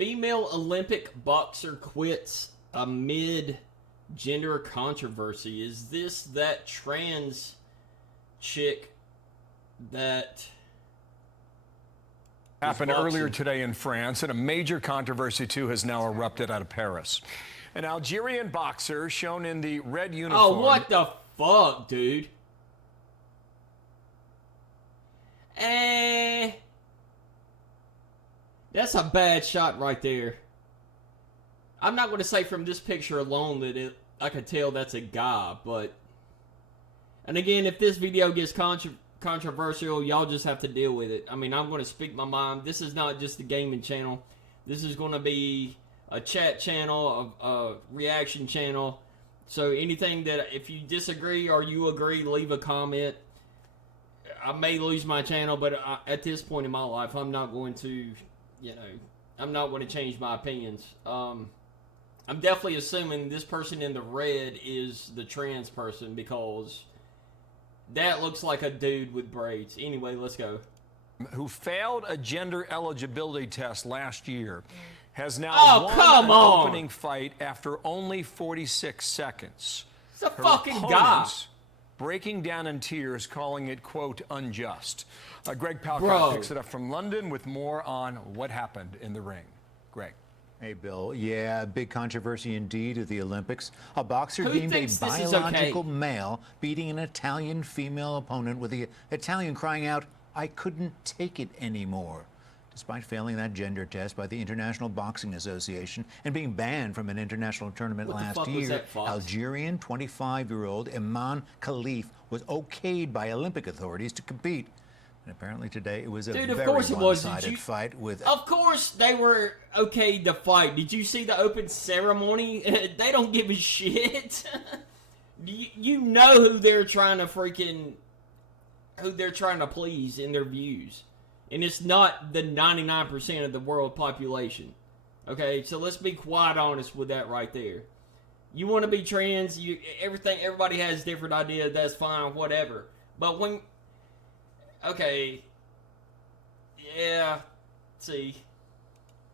Female Olympic boxer quits amid gender controversy. Is this that trans chick that happened earlier today in France, and a major controversy, too, has now erupted out of Paris. An Algerian boxer shown in the red uniform. Oh, what the fuck, dude? That's a bad shot right there. I'm not going to say from this picture alone that I could tell that's a guy, but... And again, if this video gets controversial, y'all just have to deal with it. I mean, I'm going to speak my mind. This is not just a gaming channel. This is going to be a chat channel, a reaction channel. So anything that, if you disagree or you agree, leave a comment. I may lose my channel, but at this point in my life, I'm not going to, I'm not going to change my opinions. I'm definitely assuming this person in the red is the trans person because that looks like a dude with braids. Anyway, let's go. Who failed a gender eligibility test last year has now won an opening fight after only 46 seconds. It's a fucking guy. Breaking down in tears, calling it, quote, unjust. Greg Palkot picks it up from London with more on what happened in the ring. Greg. Hey, Bill. Yeah, big controversy indeed at the Olympics. A boxer deemed a biological male beating an Italian female opponent with the Italian crying out, "I couldn't take it anymore." Despite failing that gender test by the International Boxing Association and being banned from an international tournament last year, Algerian 25-year-old Iman Khalif was okayed by Olympic authorities to compete. And apparently today it was a very one-sided fight with... Of course they were okayed to fight. Did you see the open ceremony? They don't give a shit. You know who they're trying to please in their views. And it's not the 99% of the world population. Okay, so let's be quite honest with that right there. You want to be trans, everybody has different ideas, that's fine, whatever. But when... Okay. Yeah. See.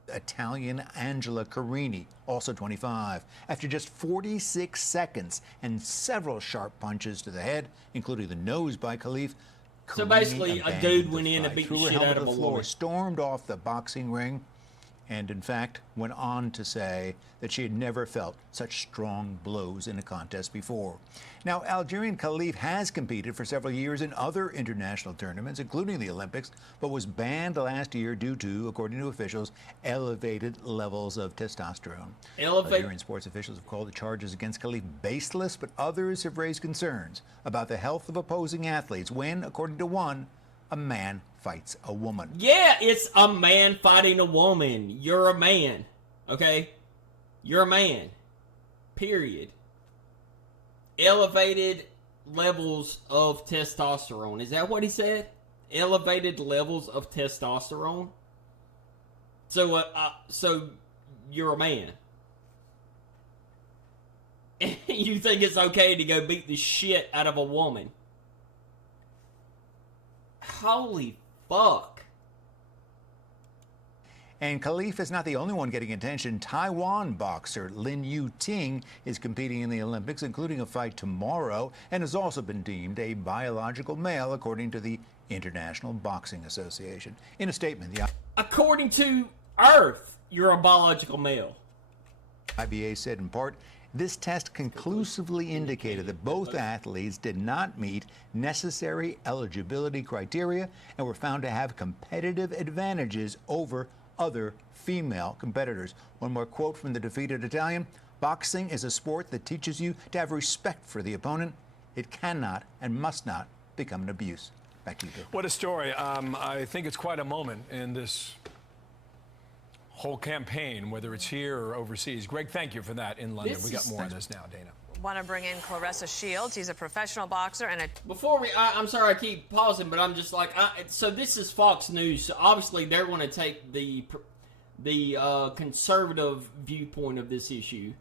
Italian Angela Carini, also 25. After just 46 seconds and several sharp punches to the head, including the nose by Khalif, so basically, a dude went in and beat the shit out of a woman. Stormed off the boxing ring, and in fact went on to say that she had never felt such strong blows in a contest before. Now, Algerian Khalif has competed for several years in other international tournaments, including the Olympics, but was banned last year due to, according to officials, elevated levels of testosterone. Algerian sports officials have called the charges against Khalif baseless, but others have raised concerns about the health of opposing athletes when, according to one, a man fights a woman. Yeah, it's a man fighting a woman. You're a man, okay? You're a man, period. Elevated levels of testosterone. Is that what he said? Elevated levels of testosterone? So you're a man. You think it's okay to go beat the shit out of a woman? Holy fuck. And Khalif is not the only one getting attention. Taiwan boxer Lin Yu Ting is competing in the Olympics, including a fight tomorrow, and has also been deemed a biological male, according to the International Boxing Association. In a statement, according to Earth, you're a biological male. IBA said in part, this test conclusively indicated that both athletes did not meet necessary eligibility criteria and were found to have competitive advantages over other female competitors. One more quote from the defeated Italian: boxing is a sport that teaches you to have respect for the opponent. It cannot and must not become an abuse. Back to you, Bill. What a story. I think it's quite a moment in this whole campaign, whether it's here or overseas. Greg, thank you for that in London. We got more on this now, Dana. Want to bring in Claressa Shields. He's a professional boxer and a... Before I'm sorry I keep pausing, but I'm just like, so this is Fox News. So obviously they're going to take the conservative viewpoint of this issue.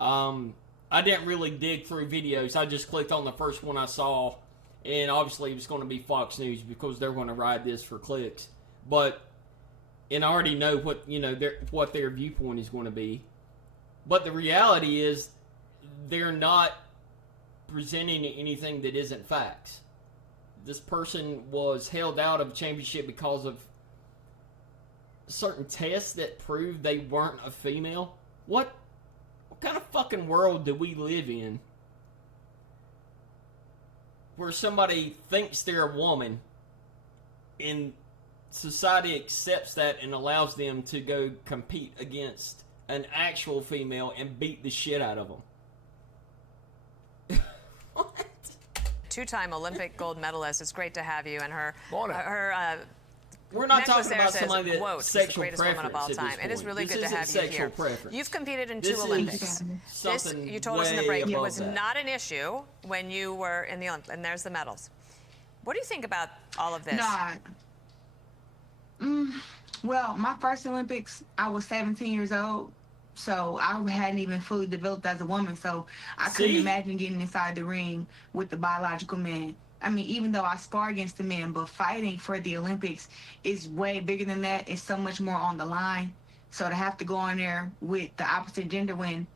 I didn't really dig through videos. I just clicked on the first one I saw, and obviously it was going to be Fox News because they're going to ride this for clicks. But and I already know what what their viewpoint is going to be. But the reality is, they're not presenting anything that isn't facts. This person was held out of a championship because of certain tests that proved they weren't a female. What kind of fucking world do we live in where somebody thinks they're a woman and society accepts that and allows them to go compete against an actual female and beat the shit out of them? What? Two-time Olympic gold medalist. It's great to have you. And her we're not necklace talking there about says, somebody that quote, she's the sexual greatest preference woman of all at this time. It is point. really This good to isn't have you sexual here. preference. You've competed in This two is Olympics. This, something you told us in the way break, it above was that. not an issue when you were in the Olympics. And there's the medals. What do you think about all of this? Well, my first Olympics, I was 17 years old, so I hadn't even fully developed as a woman, so I couldn't imagine getting inside the ring with the biological men. I mean, even though I spar against the men, but fighting for the Olympics is way bigger than that. It's so much more on the line. So to have to go in there with the opposite gender when,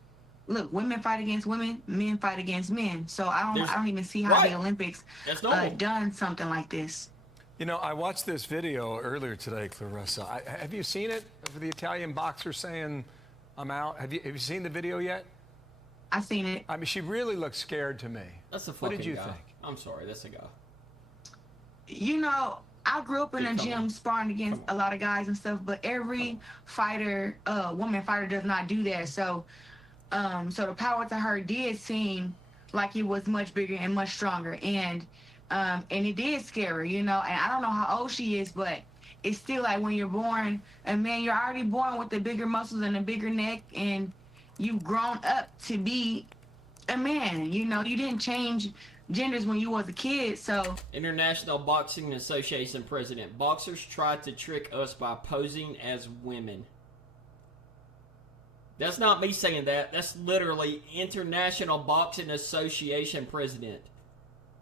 look, women fight against women, men fight against men. So I don't even see how the Olympics done something like this. You know, I watched this video earlier today, Clarissa. Have you seen it? For the Italian boxer saying, "I'm out." Have you seen the video yet? I've seen it. I mean, she really looked scared to me. That's a fucking What did you guy. think? I'm sorry, that's a guy. You know, I grew up in a gym sparring against a lot of guys and stuff, but every fighter, woman fighter, does not do that. So, so the power to her did seem like it was much bigger and much stronger, and it did scare her, you know. And I don't know how old she is, but it's still like when you're born, and man, you're already born with the bigger muscles and a bigger neck, and you've grown up to be a man. You know, you didn't change genders when you was a kid, so. International Boxing Association president. Boxers tried to trick us by posing as women. That's not me saying that. That's literally International Boxing Association president.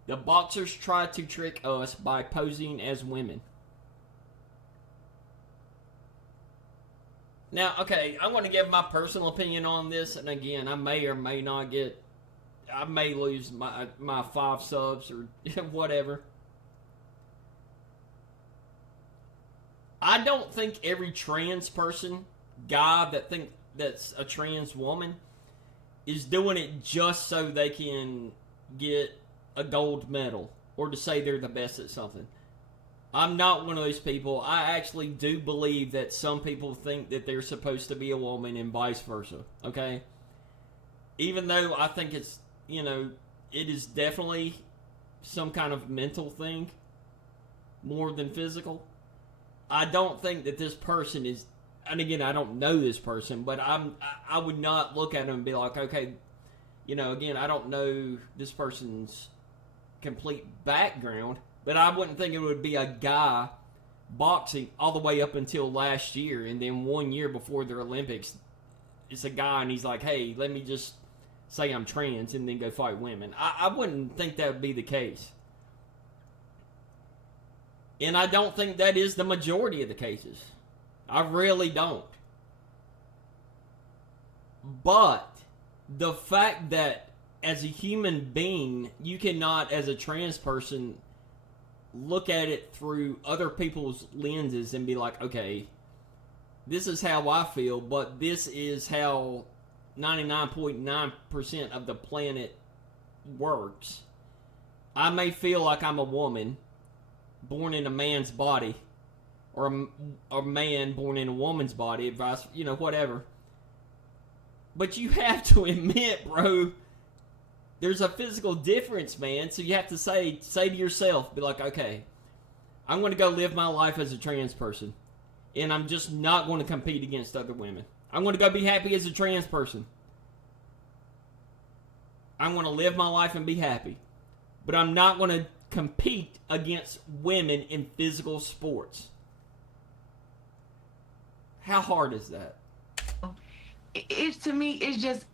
The boxers tried to trick us by posing as women. Now, okay, I'm going to give my personal opinion on this, and again, I may or may not get, I may lose my 5 subs or whatever. I don't think every trans person, guy that's a trans woman, is doing it just so they can get a gold medal or to say they're the best at something. I'm not one of those people. I actually do believe that some people think that they're supposed to be a woman and vice versa, okay? Even though I think it's, you know, it is definitely some kind of mental thing more than physical. I don't think that this person is, and again, I don't know this person, but I would not look at him and be like, okay, you know, again, I don't know this person's complete background, but I wouldn't think it would be a guy boxing all the way up until last year, and then 1 year before the Olympics, it's a guy and he's like, hey, let me just say I'm trans and then go fight women. I wouldn't think that would be the case. And I don't think that is the majority of the cases. I really don't. But the fact that as a human being, you cannot, as a trans person, look at it through other people's lenses and be like, okay, this is how I feel, but this is how 99.9% of the planet works. I may feel like I'm a woman born in a man's body, or a man born in a woman's body, advice, you know, whatever. But you have to admit, bro, there's a physical difference, man. So you have to say to yourself, be like, okay, I'm going to go live my life as a trans person, and I'm just not going to compete against other women. I'm going to go be happy as a trans person. I'm going to live my life and be happy. But I'm not going to compete against women in physical sports. How hard is that? It's, to me, it's just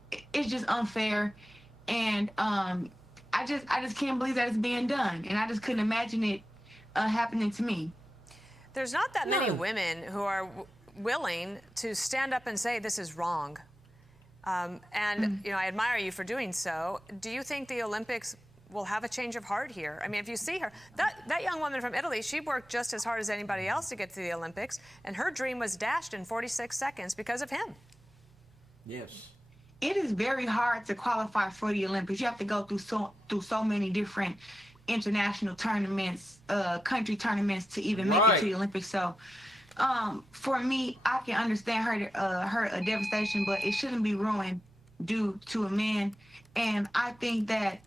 unfair, and I just can't believe that it's being done, and I just couldn't imagine it happening to me. There's not that many women who are willing to stand up and say this is wrong. And you know, I admire you for doing so. Do you think the Olympics will have a change of heart here? I mean, if you see her, that young woman from Italy, she worked just as hard as anybody else to get to the Olympics, and her dream was dashed in 46 seconds because of him. Yes. It is very hard to qualify for the Olympics. You have to go through so many different international tournaments, country tournaments to even make it to the Olympics. So, for me, I can understand her devastation, but it shouldn't be ruined due to a man. And I think that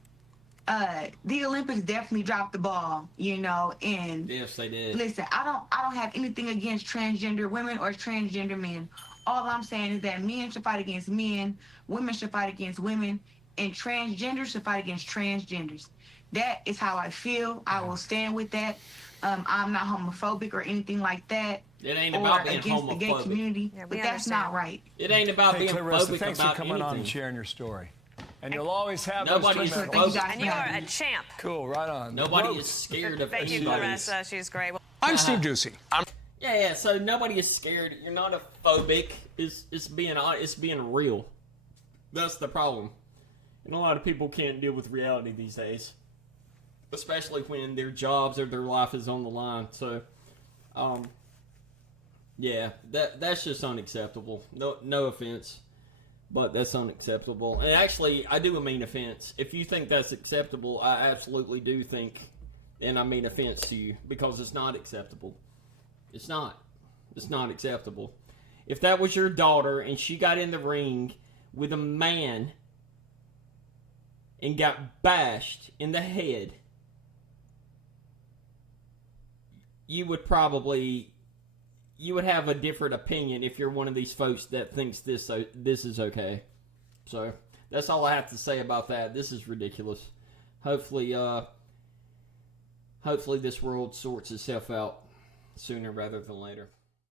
the Olympics definitely dropped the ball, you know. And yes, they did. Listen, I don't have anything against transgender women or transgender men. All I'm saying is that men should fight against men, women should fight against women, and transgenders should fight against transgenders. That is how I feel. I will stand with that. I'm not homophobic or anything like that. It ain't about being against the gay homophobic. Community, Yeah, but that's not right. It ain't about being Clarissa, phobic thanks about for coming anything. on and sharing your story. And you'll always have Nobody's those phobic. And you are a champ. Cool, right on. Nobody is scared of Thank you, anybody. Clarissa. She's great. I'm Steve Ducey. Yeah, so nobody is scared. You're not a phobic. It's being real. That's the problem. And a lot of people can't deal with reality these days. Especially when their jobs or their life is on the line. So, yeah, that's just unacceptable. No offense, but that's unacceptable. And actually, I do mean offense. If you think that's acceptable, I absolutely do think, and I mean offense to you, because it's not acceptable. It's not. It's not acceptable. If that was your daughter and she got in the ring with a man and got bashed in the head, you would have a different opinion if you're one of these folks that thinks this is okay. So that's all I have to say about that. This is ridiculous. Hopefully this world sorts itself out sooner rather than later.